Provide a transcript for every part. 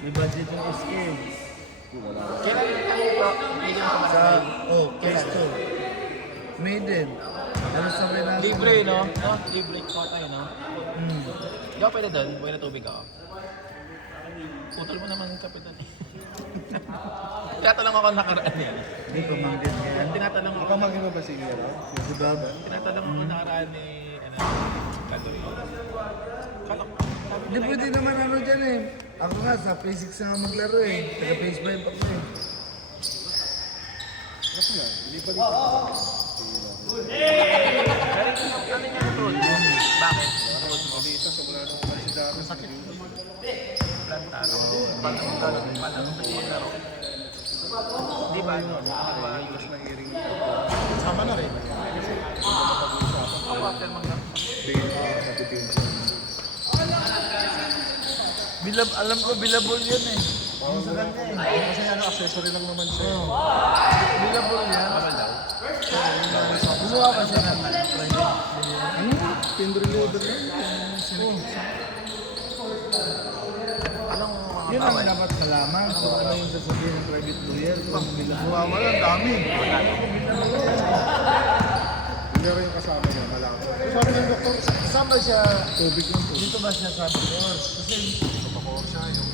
May budget yung SK. Kailan medium ka Sa, ba? case 2. Maiden. Ano sabi natin? Libre, no? No? Libre ko tayo, no? Hmm. Di ako pwede doon? Buhay na tubig ako. Putol mo naman yung kapitan eh. Tinatanong ako nakaraan yan. Hindi pa Maiden yan. Tinatanong ako. Kamagin mo ba si Gero? Si Bob. Tinatanong ako nakaraan ni... Ano? Kadoy. Kala ko. Hindi pwede naman ano dyan eh. Ako nga sa P6 na nga maglaro eh. Taga P5 ako eh. Kasi nga, lipa-lipa. Pero ano niya na tol? Bakit? Dito sa mula nung kansidaro. Sakit. Plantaro. Paano sa laro? Di ba ano? Ayos na hearing. Sama na rin. Kasi, Ako after mag-laro. Alam ko billable yun eh. Yung sa kanya eh. Kasi ano, accessory lang naman siya. Billable yan. Kapal daw. Gumawa pa siya ng private. Pindre loader lang. Anong mga Yun ang dapat malaman kung ano yung sasabihin ng private lawyer. Kung billable. Ang dami. Hindi rin yung kasama niya, malaman. Sabi ng doktor, Saan ba siya? tubig lang po. Dito ba siya sa Bacoor? Kasi Kapakor siya, yung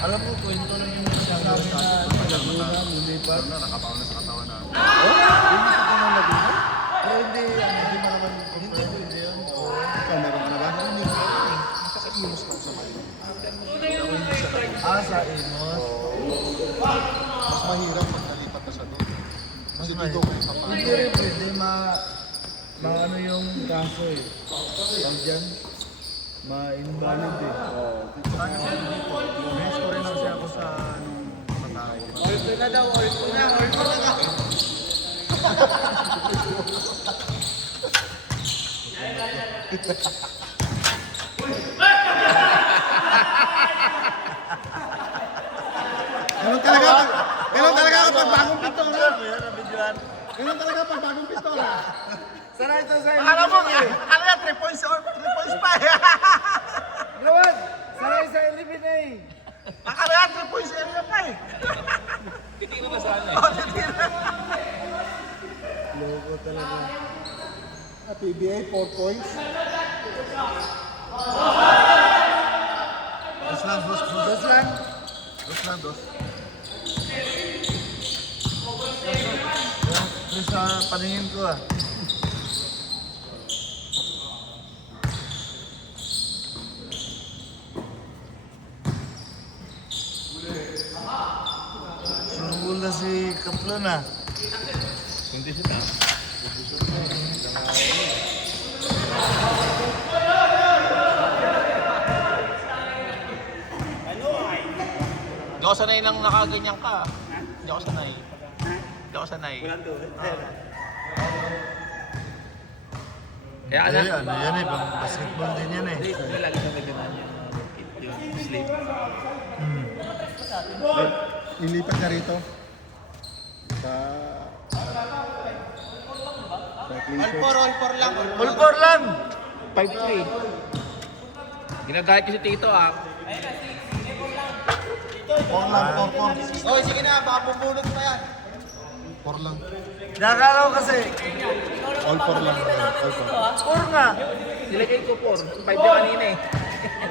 alam ko kwento lang yung sabi na Laguna, lulipat. nakapaon na sa katawan na. Pero hindi mo naman confirm hindi yun. Meron ka na ba? Hindi. Sakit minus lang sa mga. Sa Imos. Mas mahirap pag nalipat ka sa doon. Kasi dito kayo kapag. Hindi rin pwede maano yung kaso eh. Pag dyan, ma-invalid eh. Resto rin lang siya ako sa matay. Ganun talaga kapag bagong pintura. Ganun talaga pag bagong pintura. Sana ito sa Alam mo, ano yan? 3 points or 3 points pa eh. Gawad! Sana sa eliminate! Akala yan, 3 points area pa eh. Titira na sana eh. Oo, titira. Loko talaga. PBA 4 points. Dos lang, dos lang. Dos na dos. Yung sa paningin ko ah. Surubo na si Kaplan ah. Hindi sila. Hindi ako sanay nang nakaganyan ka. Hindi ako sanay. Hindi ako sanay. Kaya Ay, ano yan eh, pang basketball din yan eh. lagi sa nagdanan yan. Yung sleep. Ilipat niya rito. Sa... All lang. All four lang! 5-3. Ginagayat ko si Tito ah. Four lang, four. Okay, sige na. Baka bubunot pa yan. Four lang. Nakakala ko kasi, All four lang. All four. four nga. Nilagay ko 4. 5 yung kanina eh.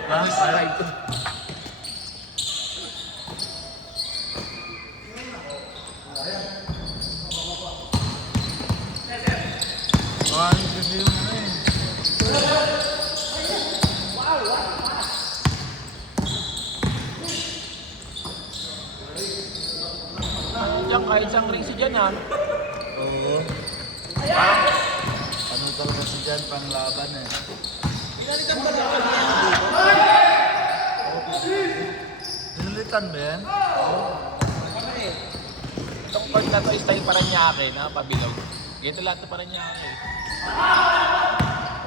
Ha? 5. Maayos kasi yung ano eh. Diyan kahit siyang ring si Jan ah. Oo. Ano talaga si Jan pang laban eh. Pinalitan ba yan? Itong court na to, style Paranaque na pabilog. Ganito lahat na Paranaque.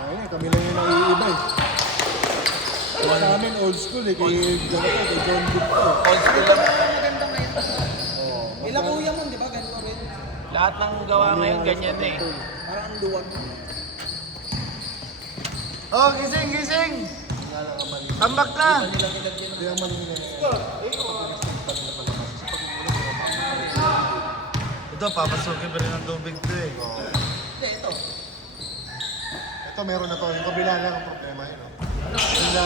Ayun, kami lang yung naiiba eh. Sa amin, old school eh. Kay John Good po. Old school lang. Ilang kuya mo, di ba? Ganito rin. Lahat ng gawa ngayon ganyan na eh. Parang ang luwag. Oh, gising, gising! lang ang mali. Tambak ka! Hindi ang mali nila. Kapag pinag-start nila palabas. Kasi pag umulan, Ito, papasukin pa rin ng tubig to eh. ito meron na to. Yung kabila lang ang problema yun. Hindi na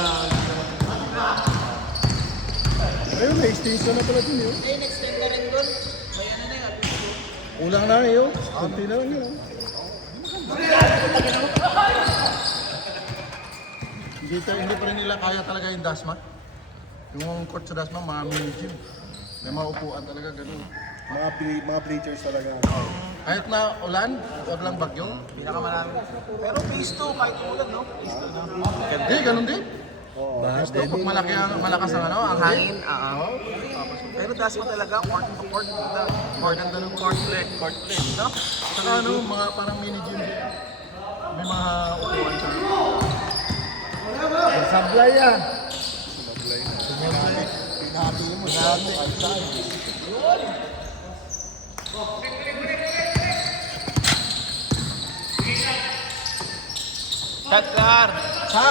ayun, may extension na pala dun yun. Extend na rin doon. May ano na yun. Ulang na yun. Kunti na lang yun. Hindi pa rin nila kaya talaga yung dasmat. Yung court sa dasmat, mga mini-gym. May mga upuan talaga, ganun. Mga bleachers talaga. Kahit na ulan, huwag lang bagyo. Pinakamarami. Pero phase 2, kahit umulan, no? Phase 2 na. Hindi, ganun din. Bahas Ito, pag malakas ang ano, ang Hangin, Pero das mo talaga, court to court. Maganda ng Court plate, no? Saka ano, mga parang mini-gym din. May mga upuan sa Sablay yan. pinahati mo. Pinahati. Shot clear. Sa?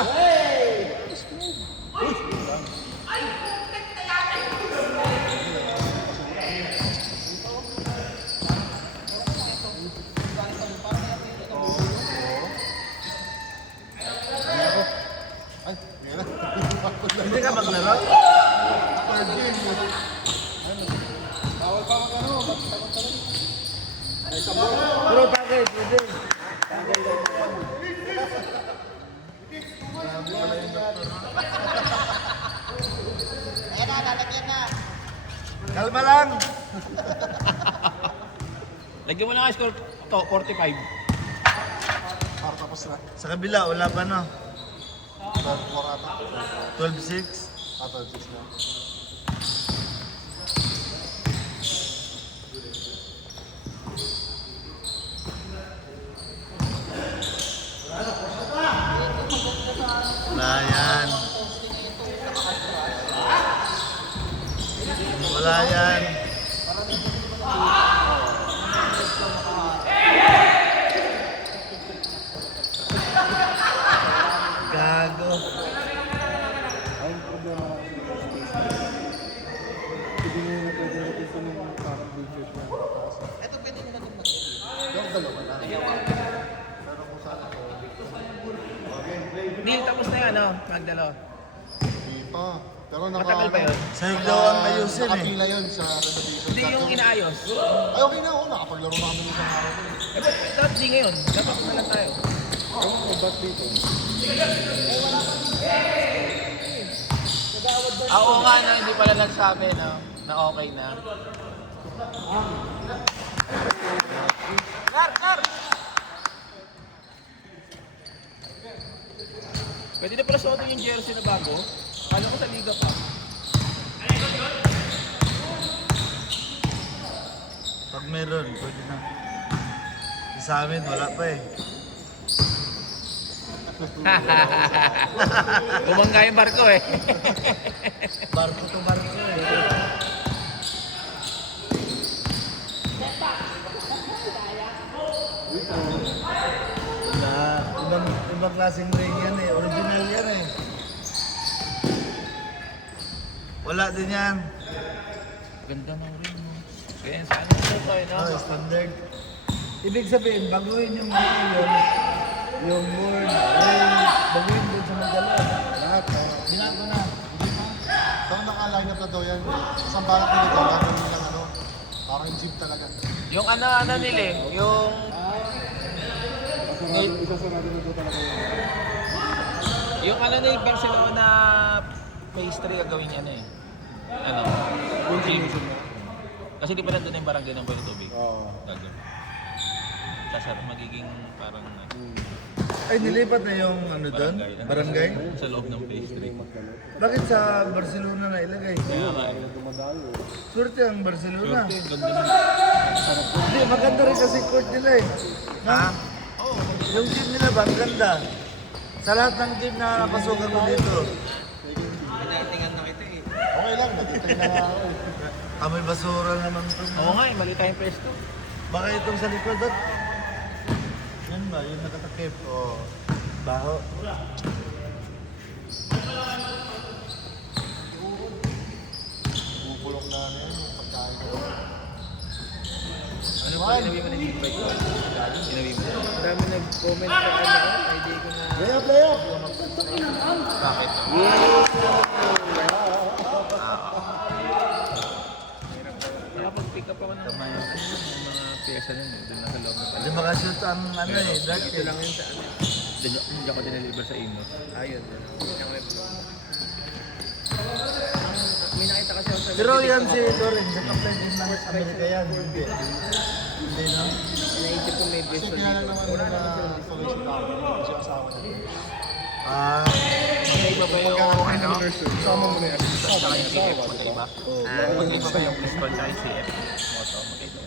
Ay, yan na. Hindi ka maglaro? Third game. Pero tagay, pwede. Kalma lang. Lagyan mo na nga score to, 45. Para tapos na. Sa kabila, wala pa no? 12-4 ata. 12-6. 12-6 na. Wala yan. Wala yan. Gago. Ang problema kasi hindi nyo na pwede natin sa mga parang bleachers na. Ito pwede mo na ito mag Yung dalawa na. Pero kung saan ako, Hindi, tapos na yan, no? Magdalo. hindi pa. Pero Matagal ba yun? Sa'yo daw ang ayusin eh. Nakapila yun sa renovation. Hindi yung inaayos. Ay, okay na ako. Nakapaglaro na kami ng isang araw. Eh, ba't dapat di ngayon? Dapat na lang tayo. Ako, may bat dito. Oo nga, no? Hindi pala nagsabi, no? Na okay na. Kar! Pwede na pala suotin yung jersey na bago. Kala ko sa liga pa. Pag meron, pwede na. Sa amin, wala pa eh. Bumangga yung barko eh. Barko to barko eh. Ibang klaseng ring yan eh. Original yan eh. Wala din yan. Ganda ng ring mo. Kaya saan mo ito tayo na? Oh, standard. Ibig sabihin, baguhin yung yun, yung board, baguhin doon sa Magdala. Lahat. Binago na. Pero naka-line up na daw yan. Isang balak nila daw. Gagawin nilang ano. Parang jeep talaga. Yung ano nila eh, yung... Isasarado na daw talaga yan. Yung ano na yung Barcelona pastry gagawin niya na eh. Ano? Combination na. Kasi di pa nandun yung barangay ng Puerto Tubig. Oo. Gagawin. Sasar, magiging parang Ay, nilipat na yung ano doon? Barangay? sa loob ng pastry. Bakit sa Barcelona na ilagay? Kaya nga eh. Swerte ang Barcelona. Swerte, ganda nun. Hindi, maganda rin kasi court nila eh. Ha? Oo. Yung team nila ba, ang ganda. Sa lahat ng team na napasukan ko dito, Tinatingan na kita eh. Okay lang. Nagtitry na nga ako. amoy basura naman ito. Oo nga eh, mali tayong pwesto. Baka itong sa likod doon. Yan ba, yung nakatakip. O, baho. sabay ko. Inawi mo. Ang dami nag-comment sa ano, ID ko na. Play up! Bakit? Nakapag-pick up ako ng mga pyesa nun. Doon lang sa loob na pala. Hindi makashoot ang ano eh, dahil ito lang yun sa ano. Hindi ako dineliver sa Imus. Ayun, may nakita kasi ako sa Pero yan si Loren, naka-play din ng Amerika yan. Hindi. Hindi na. naisip ko may Kasi beso kaya dito. naman Wala na naman sila. tuloy si Tao. Kasi asawa niya. Iba ba yung ano? Sama mo na yan. Saka yung CF magkaiba? Magkaiba ba yung pistol tsaka yung CF? Moto, magkaiba.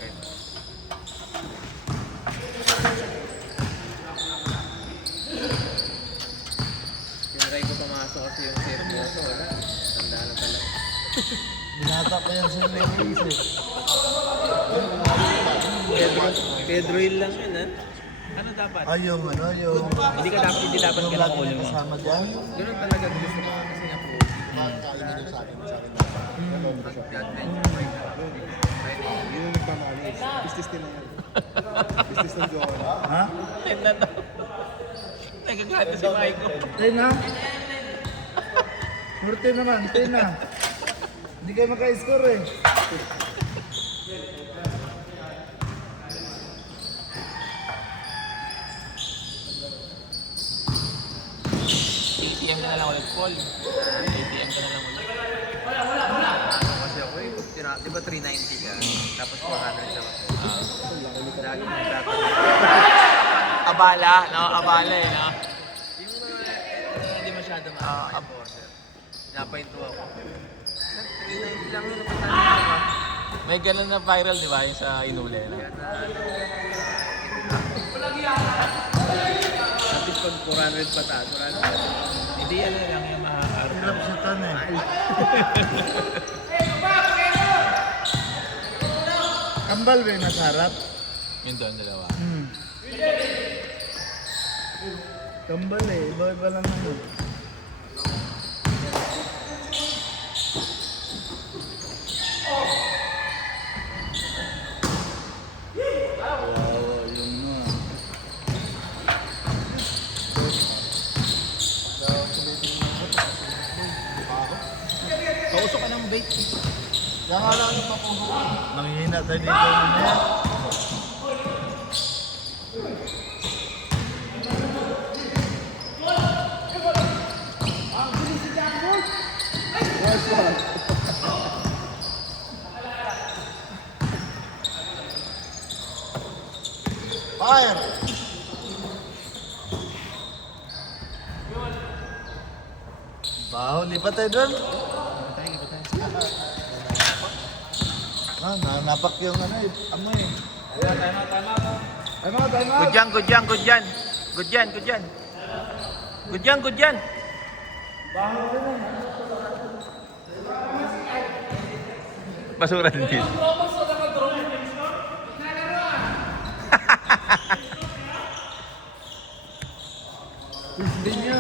Tinry ko pumasok kasi yung sermoso, wala. Tanda na talaga. Binata pa yan sa Lewis eh. Pedro Hill lang yun, ha? Ano dapat? Ay, yung ano, yung... Hindi dapat Yung ganun lagi ulo na mo. kasama dyan. Ganun talaga gusto ko kasi nga po. Kainin yung sa akin. Yun yung nagpamalis. Business nila yan. Business ng Jowa. Ha? Ayun na daw. Nagagalit na si Michael. Tayo na. Surte naman, tayo na. Hindi kayo maka-score eh. ATM ka na lang ulit, Paul. ATM ka na lang ulit. Kasi ako eh, di ba 390 ka? Tapos 400 sa ako. Lagi magtatanong. Abala, no? Abala eh, no? Yung mga hindi masyado ma-enforcer. Napahinto ako. Sir, 390 lang yun. Napatanong ka. May ganun na viral, di ba? Yung sa Inule, no? Tapos pag 400 pataas, 400. Hindi, ano lang yung mahaharo. Hirap siya tan eh. Kambal ba yung nasa harap? Yung doon, dalawa. Kambal eh, iba-iba lang naman. Kausok ka ng bait. Kaya nga lang yung papuno. Manghihina tayo dito mamaya. Fire! Baho, lipat tayo doon. Napak yung ano eh. Amoy eh. Good yan, good yan, good yan. Good yan, good yan. Good yan, good yan. Basura din. Hindi niya.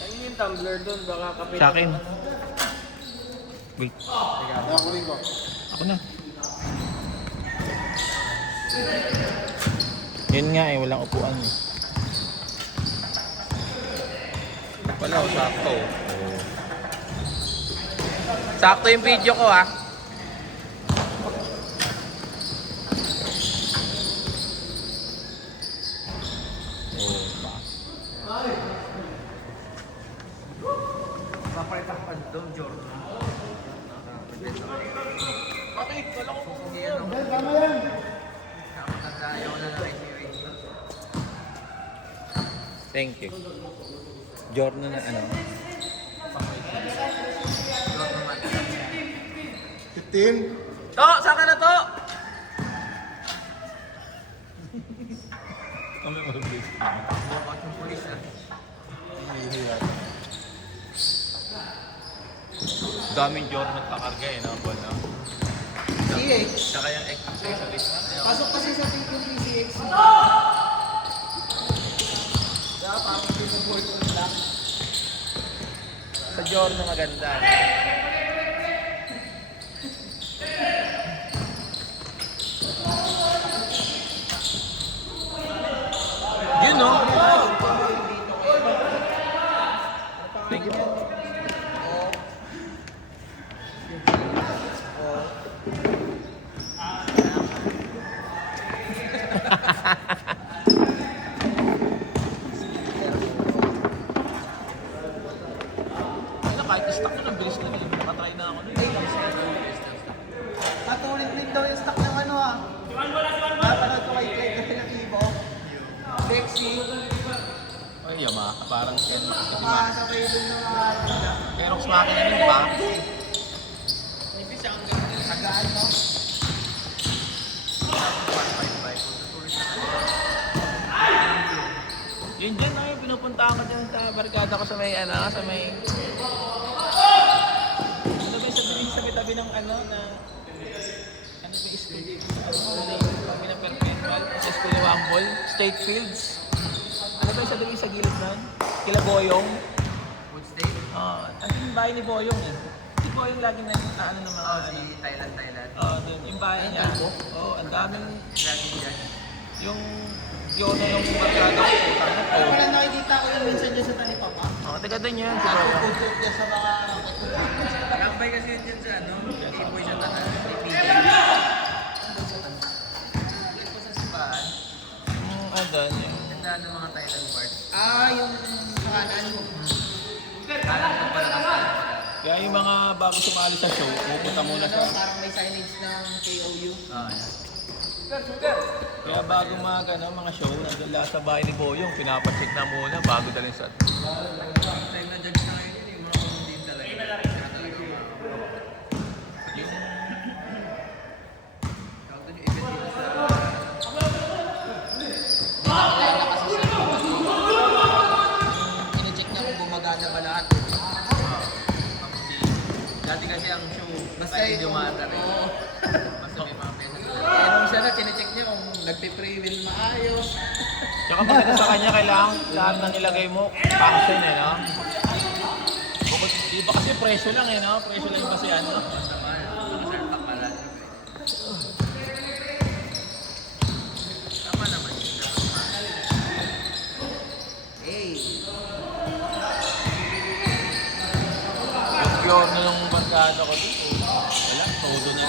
Ayun yung tumbler doon, baka kapit. Sa akin. Wait. Nakuling ko. Ako na. Yun nga eh, walang upuan eh. Wala, sakto. Sakto yung video ko ah. Papalit ang pandong, Jordan. Bakit? Wala ko. Hindi ano. Tama yan. Nakakatanda, ayaw na lang si Rachel. Thank you. Jordan na ano? Jordan naman. 15. To! Saka na to! Kami mag-break. Bakit yung pulis ah? Daming Jordan nagpakarga eh, no? Paul, no? CX. Saka yung accessories na. Pasok kasi sa ting yung PCX. Kaya parang pinuport ko lang. Sa Jordan maganda. stock ko ng bilis na yun. Nakatry na ako nun. Patuloy din daw yung stock ng ano ah. Napanood ko kay Clay Alternativo. Lexi. Ay, Yamaha. Parang yan. Makasabay din ng mga ano nila. Aerox makina yun, di ba? Sagaan no? Yun dyan ay pinupuntahan ko dyan sa barkada ko sa may sa may... Ano ba yung sa tabi ng ano na... Ano ba yung school dito? Sabi ng Perpetual? Sa school ni Wambol? State Fields? Ano ba yung sa gilid nun? Kila Boyong? Food state? Ano yung bahay ni Boyong eh? Si Boyong laging ano ng mga... Si Thailand. Dun, yung bahay niya. Ang daming... Lagi dyan. Yung yung barkada ko. Wala nakikita ko yung minsan dyan sa Talipapa. Taga doon yan. Si Boyong. Nakukukuk niya sa mga... Kambay kasi yun dyan sa ano, Ipoy siya tanan, ipigil. Yan po sa simbahan, Doon yung... ganda ng mga Thailand parts. Yung sa kanan mo. Kalang ng palakas. Kaya yung mga bago sumali sa show, pupunta muna sa... Parang may signage ng KOU. Kaya bago mga show, nandun lahat sa bahay ni Boyong, pinapacheck na muna bago dalhin sa... Time na judge na ngayon yun, yung mga kumundin talaga. Kaya talaga mga... Yung... Tawag doon yung event dito sa... Kine-check niya kung gumagana ba lahat. Dati kasi ang show, Basta kahit yung- hindi umata rin. Basta may mga pesa na. Eh, nung siya na, kine-check niya kung nagpe-pre-will maayos. Tsaka pagdating sa kanya, kailangan lahat na nilagay mo, function eh, no? Bukod, iba kasi presyo lang eh, no? Presyo lang yung kasi ano. Sama, mga serpak pala. Tama naman yun. Hey! Yung pure na yung barkada ko dito. Wala, todo na.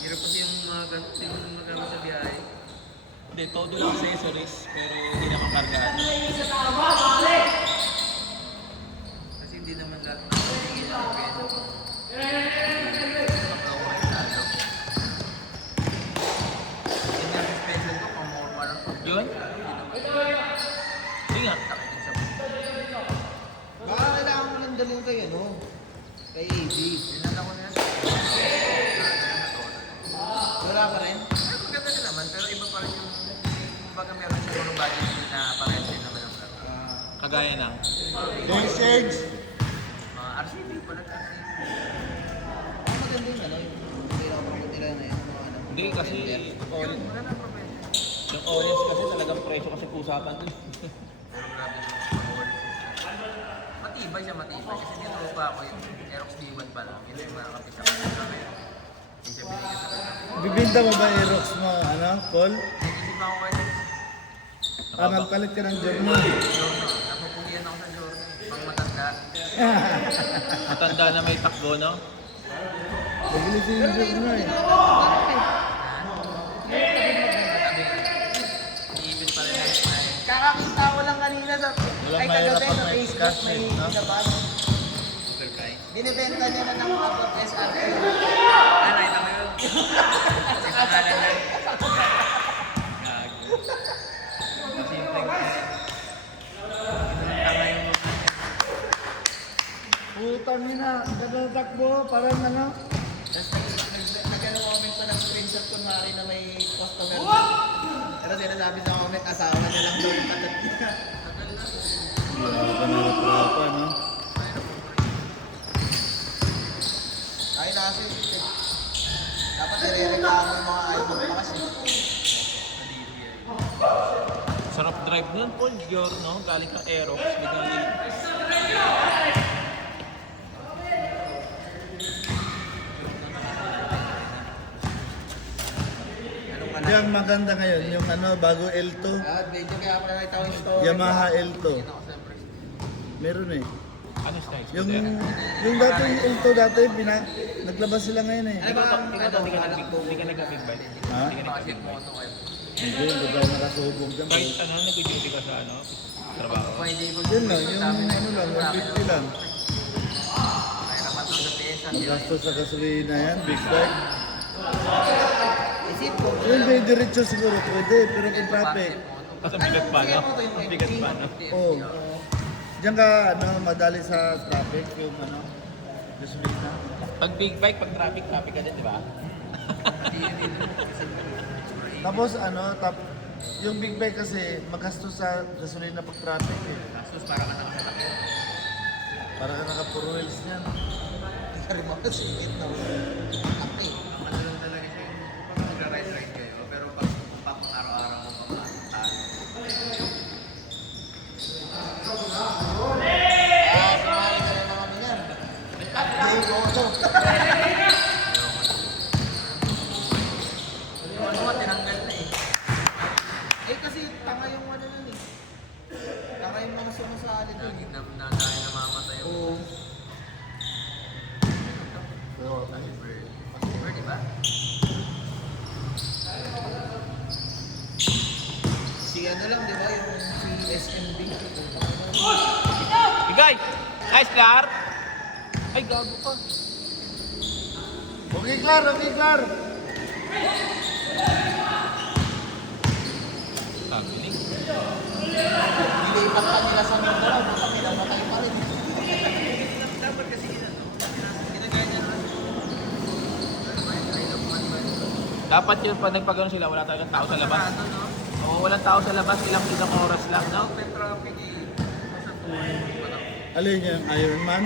Hirap kasi yung mga ganito yung nagamit sa biyahe. Hindi, todo lang accessories, pero hindi naman kargaan. Kasi hindi naman lahat ng hindi na pesa po. Pagkaw may lalo. Yung nga suspension ko, pamorma lang po. Yun? Hindi nga. Sakit sa Baka kailangan mo lang dalhin kay ano? Kay AB. Dinala ko na yan. Wala pa rin? Ay, maganda din naman, pero iba pa rin yung... Kumbaga meron siguro budget na parehas din naman ang laro. Kagaya ng. Message! Mga RCB pala RCB. Maganda yung ano, yung pinapakot nila na yun. Mga ano. Hindi kasi Yun, maganda ang profession. yung audience kasi talagang presyo kasi pusapan dun. Pero grabe yung mga matibay siya, matibay. Kasi nito pa ako yung Aerox D1 pa lang. Yun yung mga kapitang ko na ngayon. Hindi siya binigyan sa kanya. Bibinta mo ba Aerox mo, Paul? Nag-isip ako kayo. Magpalit ka ng journal. Giorno. Napupugian ako sa Giorno. Pang matanda. Matanda na may takbo, no? Naglisin yung journal eh. Iipit pa rin ang smile. Kakakita ko lang kanina sa... Walang Ay, mahirap kagabi pag sa may Facebook discuss, may no? labas. Super kai. Binibenta niya na ng mga SRP. Ah, nakita mo yun? Kasi pangalan lang. Gago. Simpleng tanga yung look niya. Putang nina, ganda ng takbo, parang ano. Tapos nag-comment pa ng screenshot kunwari na may customer. Pero sinasabi sa comment, asawa niya lang daw yung katat niya. Panarap-rapa, no? Ay, nasi. Dapat nire-reklamo yung mga iPhone pa kasi. Sarap drive nun, Paul. Giorno, galing ka Aerox. Biglang Anong ka Yung maganda ngayon, yung ano, bago L2. Medyo kaya ako nakita ko yung story. Yamaha L2. ako sa first? Meron eh. ano style? Yung dati yung L2 dati, naglabas sila ngayon eh. Ano ba ang Ikaw daw, di ka nag-big bike. Ha? Bakit moto kayo? Hindi, hindi daw nakasubog dyan. Kahit ano, nag-duty ka sa trabaho. pwede ko Yun lang, yung ano lang, 150 lang. Kaya naman ito sa pesa. Magasto sa gasolina yan, big bag. Isip ko. Yun, may diretso siguro, pwede, pero kung traffic. Kasi bigat pa, no? Bigat pa, no? Oo. Diyan ka, madali sa traffic, yung gasolina. Pag big bike, pag traffic ka din, di ba? Tapos yung big bike kasi magastos sa gasolina pag traffic eh. Tapos para ka nakasakit. Para ka naka-4 wheels niyan. Kari mo, singit na wala. Okay. Ang ano lang talaga siya, magra-ride kayo, pero pag araw-araw mo pamataan. Sumali ka rin na kami yan. Hindi ko ito. Ano nga, tinanggal na eh. Eh kasi tanga yung ano nun eh. Tanga yung mga sumasali dun. Lagi na tayo namamatay. Oo. Super, di ba? Si ano lang, di ba? Yung si SMB. Bigay! Nice, Clar! Ay, gago pa. Okay, Clar, okay, Clar. Kabiling. Nilipat pa nila sa Mindanao. Baka pinamatay pa rin. Dapat kasi ginagaya niya naman. Ano ba yung kind of man ba? Dapat yun, pag nagpagano sila, wala talagang tao sa labas. Ano, no? Oo, walang tao sa labas, ilang oras lang, no? Open traffic eh. Sa tuloy. Alin yung Iron Man?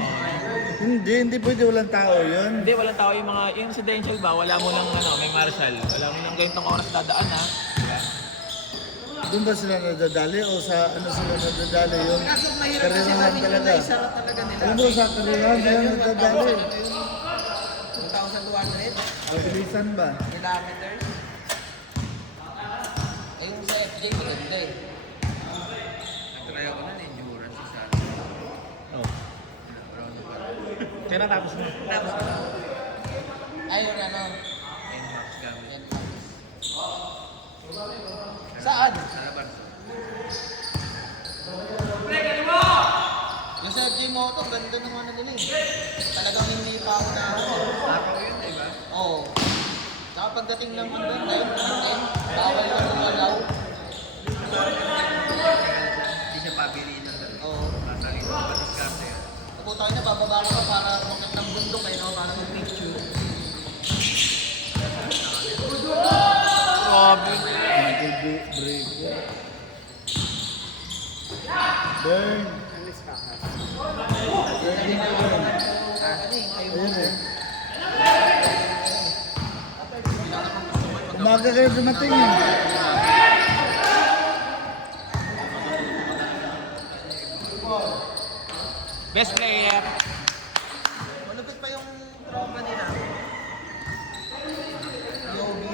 Hindi pwede walang tao yun. Hindi, walang tao yung mga, yung residential ba, wala mo lang, may marshal. Wala mo lang ganitong oras dadaan, ha? Doon ba sila nadadali o sa ano sila nadadali? Yung Kaso mahirap kasi karirahan namin yung talaga. naisara talaga nila. Alam mo, sa karirahan sila nadadali. 2,200 Ang bilisan ba? kilometers. Eh yung sa FJ, maganda eh. Nag-try ako nun, endurance isa. Oo. Kaya natapos mo. Ay, yung ano. NMAX gamit. Saan? Sa labas. Yung sa FJ Moto, ganda ng ano nila eh. Talagang hindi pa ako na ako. Araw yun, di ba? Oo. Saka pagdating ng ano, time, bawal ka lumalaw. Hindi siya pabilitan talaga. Oo. Tatangin mo, patiskarte yun. Pupunta kayo na, bababa ka para umakit ng bundok eh, no? Para mag-picture. Grabe. Michael Break. Burn. Ayun eh. Umaga kayo dumating eh. Best player. Malupit pa yung tropa nila. Yobi.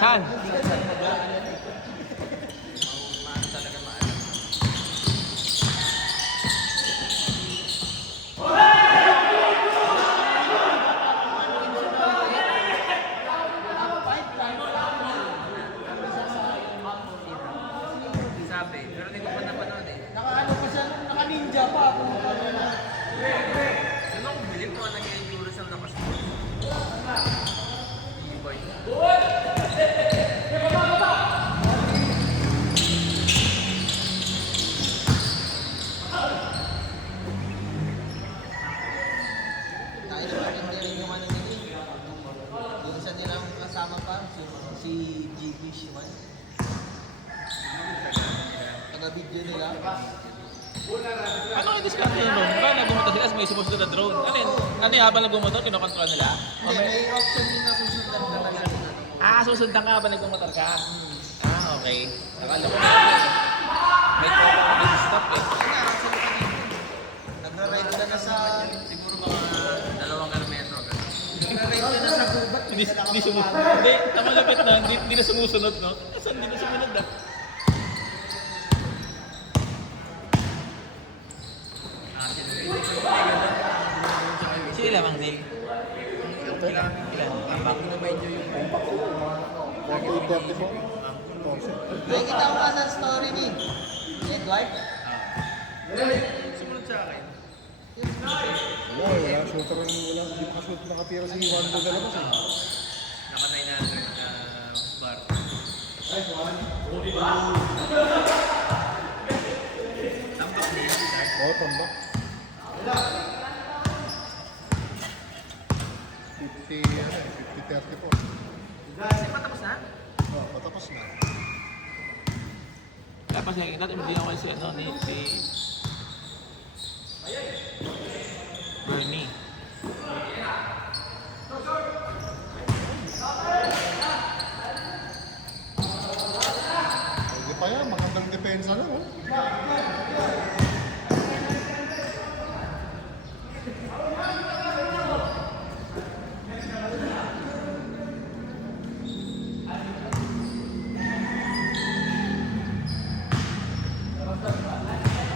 Saan? Sabi, pero hindi ko pa napanood eh. Naka-ano pa siya, naka-ninja pa. Ano kung bilip mo nag-endurance ang lakas mo? E-boy. Tayo na hindi rin yung ano nila eh. Yung isa nilang kasama pa, si GB Shiman. Taga-video nila. Ano yung discount nyo nun? Ba, nagbumotor sila, may sumusunod na drone. Ano yung habang nagbumotor, kinokontrol nila? O Hindi, may- may option din na susundan talaga nila. susundan ka habang nagbumotor ka? Okay. Akala ko may stop eh. Nagra-ride ka na sa... Siguro mga 2 kilometro ka. Nagra-ride ka na sa gubat. Hindi sumusunod. Hindi, tama lapit na, hindi na sumusunod, no? Saan hindi na sumunod ah? Sila mang day. Ilan? Abang na medyo yung 8:30 po. Nakikita ko pa sa story ni Edward. Sumunod sa akin. Wala, shooter ang wala. Hindi makashoot nakatira si Wando na labas eh. Naka 900 bar. Tambak din. Oo, tambak. 50-30 po. Kasi patapos na? Oo, patapos na. Tapos nakikita, hindi ako si ano, si Bernie. Hindi pa yan, magandang depensa lang. Oh.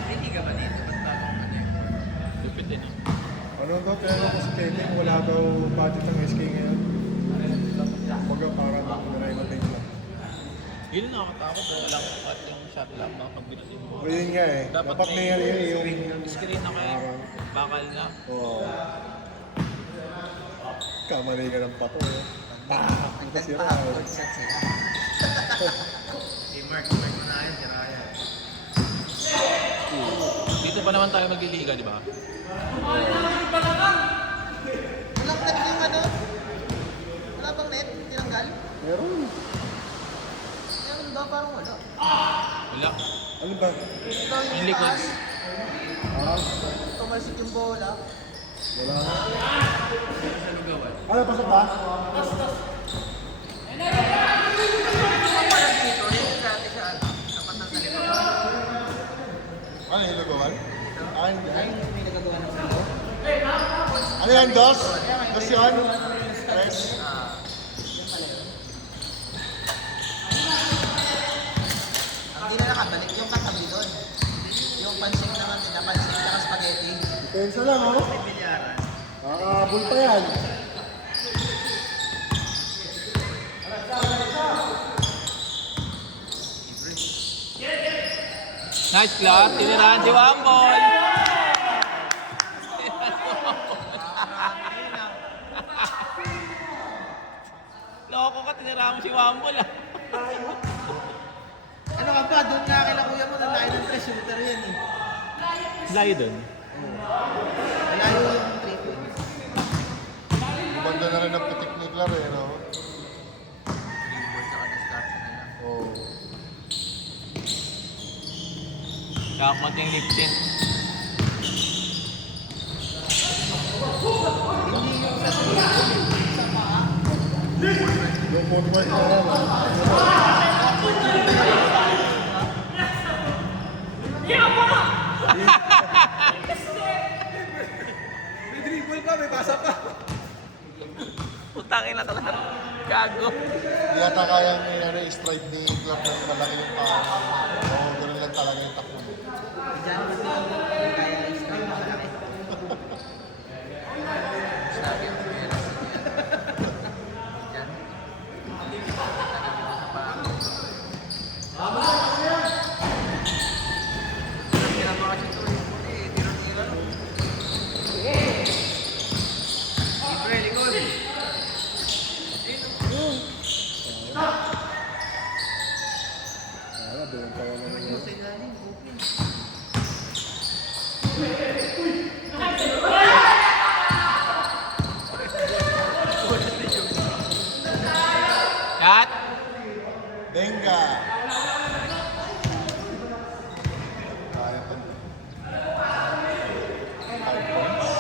Hindi ka ba dito? Ba't ba akong ano yun? Lupit din eh. Ano daw, pero kasi Kenny, wala daw budget ng SK ngayon. Kumbaga para makunaraymatin lang. Yun ang nakakatakot daw, walang cut yung shot lang mga pag binutin mo. O yun nga eh, dapat nangyari yun yung... Screen na kayo, bakal na. Oo. Kamali ka ng pato eh. Kasi yun ah. Good shot sila. Si Mark mo na yun, si Ryan. Dito pa naman tayo magliliga, di ba? Walang net yung ano? Wala bang net? Tinanggal? Meron. Meron ba? Parang wala. Wala. Ano ba? Ito yung Yung likod. taas. Tumalsik yung bola. Wala nga. Sa lugawan. Ano, pasok ba? Ang parang dito, yung dati sa ano, sa patang sa likod. Ano yung lugawan? Ay, hindi. Ay, may nagagawa ng ulo. Ano yan, Dos? Dos yun? Yes. Ang di na nakabalik yung katabi doon. Yung pansik naman, pinapansik tsaka spaghetti. Depensa lang, oh. May bilyaran. Nakakahabol pa yan. Nice clap, tinirahan si Wambol. Loko ka, tinirahan mo si Wambol ah. Ano ka ba? Doon nga kila kuya mo, nalayo ng 3 shooter yan eh. Layo dun. Nalayo yung 3 points. Gumanda na rin ang pitik ni Clar eh, no? Dribble tsaka discard na lang. Oo. Kaya konting lifting. Hindi yung sa skate, sa paa. Yung footwork na lang. May dribble ka, may pasa ka. Putangin na talaga. Gago. Hindi yata kayang stride ni Clark ng malaki yung paa. Oo, ganun lang talaga yung takbo mo. Diyan mo din, kaya i-strike mo malaki. Sabi yung pera. Diyan. Tagabi mo sa paa. Ang pinapakasya ito eh. Tira-tira. Libre, likod. Wala, doon pa lang. Yung sa ilalim, open. Cut. Benga! Kaya pa. 5 points.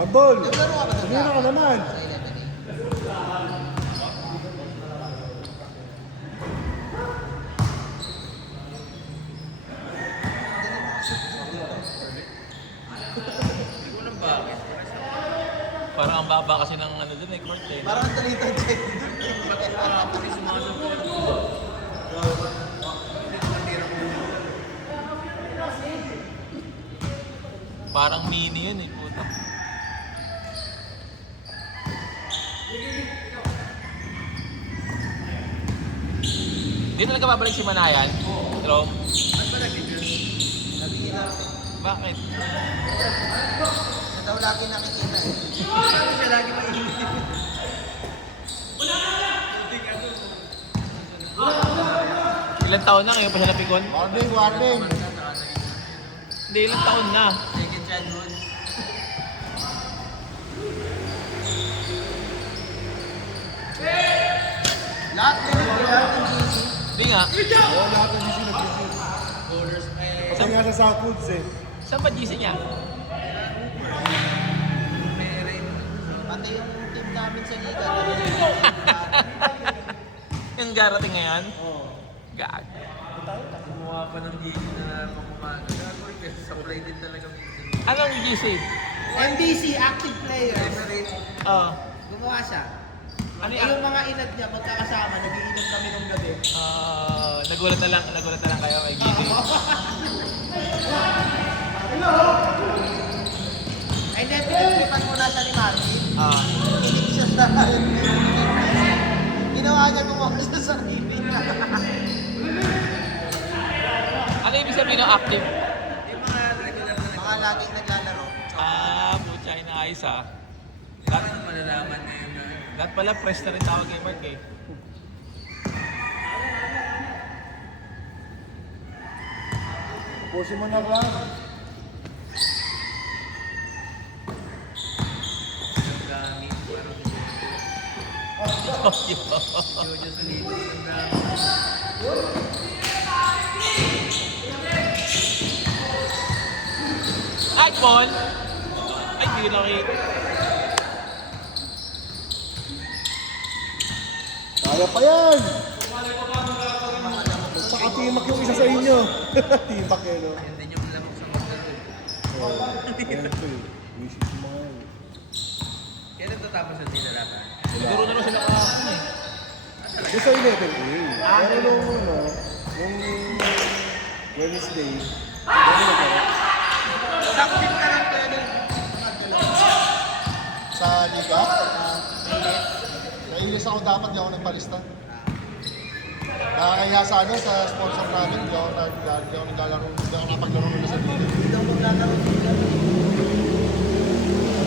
Ambol! Naglaro ka ba doon? Sumira ka naman! Sa 11 eh. Hindi ko alam bakit. Parang ang baba kasi ng ano dun eh, court eh. Parang ang talitang check. Ba't ako rin sumasabot? Parang mini yun eh, puta. Hindi talaga babalik si Manayan? Pero, Ba't ba nag-review? Nag-iilang. bakit? Siya daw lagi nakikita eh. Siya lagi mainit. Ilang taon na ngayon pa siya napikon? Warning, warning. Hindi, ilang taon na. Second childhood. Lahat na nag-review. Hindi nga. Oo, lahat ng GC nag-review. Borders may... Kasi nga sa Southwoods eh. Saan ba GC niya? Pati yung team namin sa Liga. Yung garating ngayon? Oo. Gag. Gumawa pa ng gigi na pamamaga. Gagawin kasi supply din talaga minsan. Anong GC? MBC, active players. Oh. Gumawa siya. Ano Eh, yan? yung mga inad niya, magkakasama, nagiinom kami ng gabi. Nagulat na lang kayo kay GC. Ay, then, pinagtripan muna siya ni Marvin. Kinig siya sa ginawa niya gumawa siya sa sarili. Ano ibig sabihin ng active? Yung mga regular na Mga laging naglalaro. Pucha, inaayos ah. Paano malalaman na yun na Lahat pala press na rin tawag kay Mark eh. Pusin mo na ba? yung gamit? Parang Jojo Solido yung gamit. Ay, Paul! Ay, hindi nakik. Kaya pa yan! Saka timak yung isa sa inyo. Timak eh, no? Yan din yung lamok sa magdaro. Oo. Ayan po eh. Wishes mo nga eh. Kailan tatapos ang tinalaban? Siguro na rin sila kahapon eh. Yung sa 11A. Pero nung ano, nung Wednesday, ano nagkaroon? Active ka lang pwede. Sa liga, naiinis ako dapat, di ako nagpalista. Kaya sa ano, sa sponsor namin, di ako naglalaro, di ako napaglaro nila sa liga. Hindi daw maglalaro.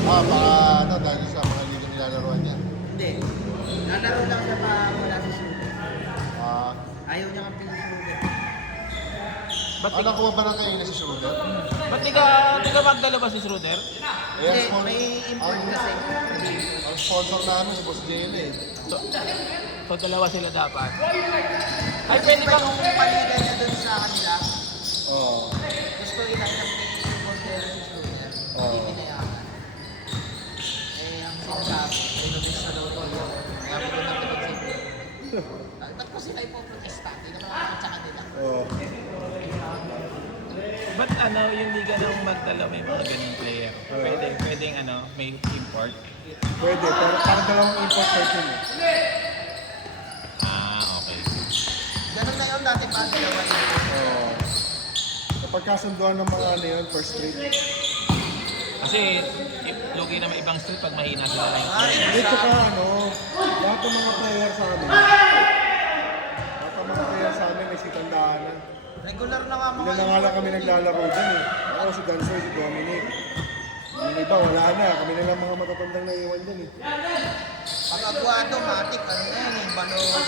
Baka ano, dahil sa mga liga nilalaroan niya. Hindi. Lalaro lang siya pa wala si Sugar. Ah, Ayaw niya kang pinasugar. Ba't alam ko ba na kayo na si Schroeder? Ba't di ka magdala ba si Schroeder? Hindi, may import kasi. Ang sponsor namin, si Boss JL eh. So, dalawa sila dapat. Ay, pwede Iba bang... yung paligan niya dun sa kanila. Oo. Gusto ilang ng importero si Sugar. Hindi pinayagan. Eh, ang sinasabi, ay nabis sa daw to. Kaya mo na pinagsabi. Ba't ko sila ipoprotesta? Hindi naman ako sa kanila. Oo. Ba't ano, yung liga ng magdala may mga ganyung player? Pwedeng ano, may import? Pwede, pero parang dalawang import per team eh. Okay. Ganun na yun dati pa, dalawa import. Oo. Kapag kasunduan ng mga ano yun, first trade. Kasi, lugi naman ibang street pag mahina sila lang. Hindi, tsaka ano, lahat ng mga player sa amin, lahat ng mga player sa amin may sitandaan na. Regular na nga mga Ilan na nga lang kami naglalaro dyan eh. Ako, si Dansoy, si Dominic. Yung iba, wala na. Kami na lang mga matatandang naiwan dyan eh. Pag Aguado, Matic, ano na yan, Bano, sa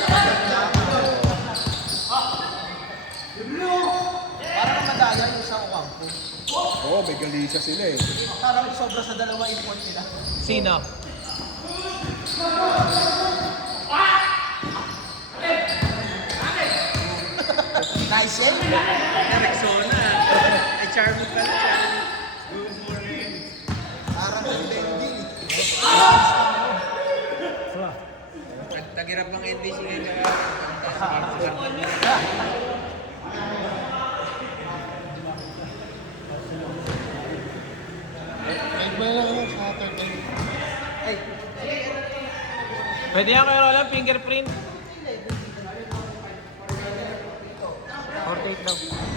parang madaya yung sa Ocampo. Oo, may Galicia sila eh. Parang sobra sa dalawa import nila. Sino? Nice eh? Rexona. Ay, charming pala. Good morning. Parang trending. Tagirap ang NDC ngayon. Kahit ba lang ano, sa third end. Pwede yan kayo lang fingerprint? 48 daw. 48.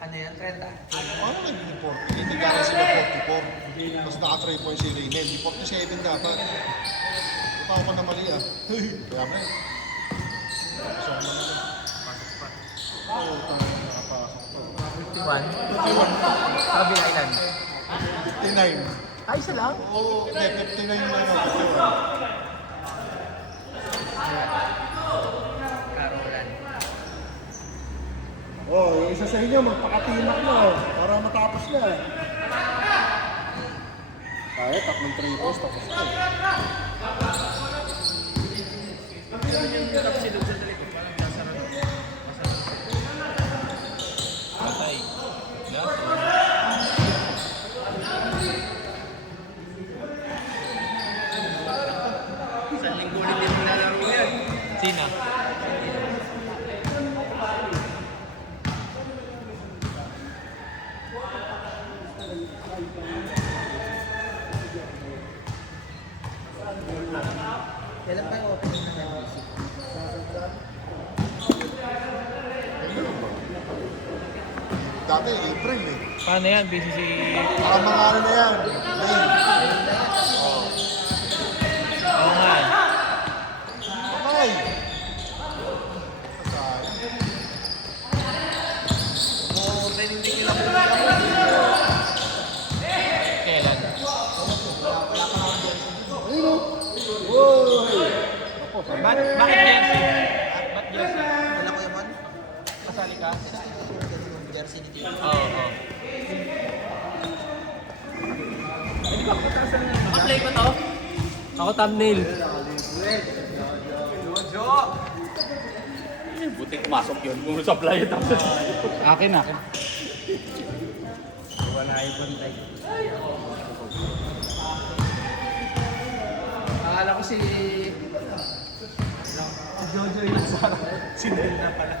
Ano yan, 30? Ano naging 40? Hindi ka na sila 44. Tapos naka 3 points si Raynel. Di 47 dapat. Ito ako na mali ah. Kaya mo. Gusto ko naman. Pasok pa. Oo, tayo nakapasok to. 51. Kabila ilan? 59. Ay, isa lang? Oo, hindi, 59 na lang. Karolan. Oh, yung isa sa inyo, magpakatimak na para matapos na. Kaya, tatlong 3 points, tapos na. Patay. Last. Isang linggo ulit din nilalaro yan. Sina? Kailan pa yung opening ng NBC? Dati, April eh. Paano yan? Busy si... Parang mga ano na yan. May. Oo nga. Patay. Opening din nila po. Kailan? Ayun o. Wow! Bakit jersey? Ba't jersey? Wala ko yaman? Kasali ka? Yung jersey ni Tito. Oo. Hindi ba pagkasan na? Naka-play ko to? Ako thumbnail. Buti pumasok yun. Puro sa playa tapos. Akin. Akala ko si Jojo yung Sara. Si Del na pala.